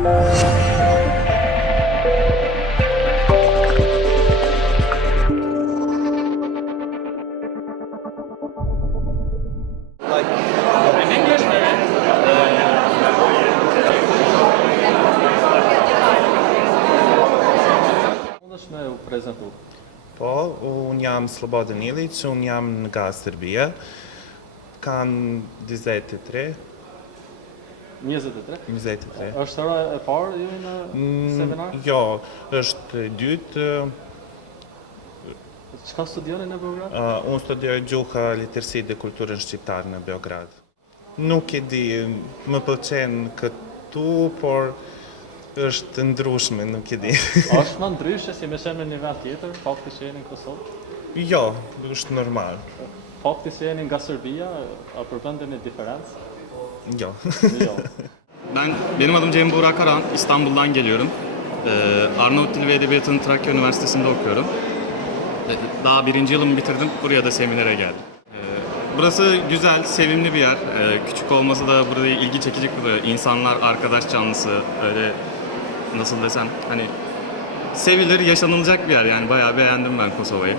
In English, Mundesh me u prezantu? Po, unë jam Slobodan Ilić, unë jam nga Serbia, kam 23. 23? 23. Është ora e parë ju në seminar? Jo, është e dytë. Çka studioni në Beograd? Unë studioj gjuha, letërsi dhe kulturën shqiptare në Beograd. Nuk e di, më pëlqen këtu, por është ndryshme, nuk e di. Është më ndryshe si me shenë në një vend tjetër, fakti që jeni në Kosovë? Jo, është normal. Fakti që jeni nga Serbia, a përmendeni diferencë? Jo. Jo. Benim adım Cem Burak Karan, İstanbul'dan geliyorum. Arnavut Dili ve Edebiyatı'nı Trakya Üniversitesi'nde okuyorum. Daha birinci yılımı bitirdim, buraya da seminere geldim. Burası güzel, sevimli bir yer. Küçük olması da burayı ilgi çekici kılıyor. İnsanlar arkadaş canlısı, öyle nasıl desem, hani sevilir, yaşanılacak bir yer yani. Bayağı beğendim ben Kosova'yı.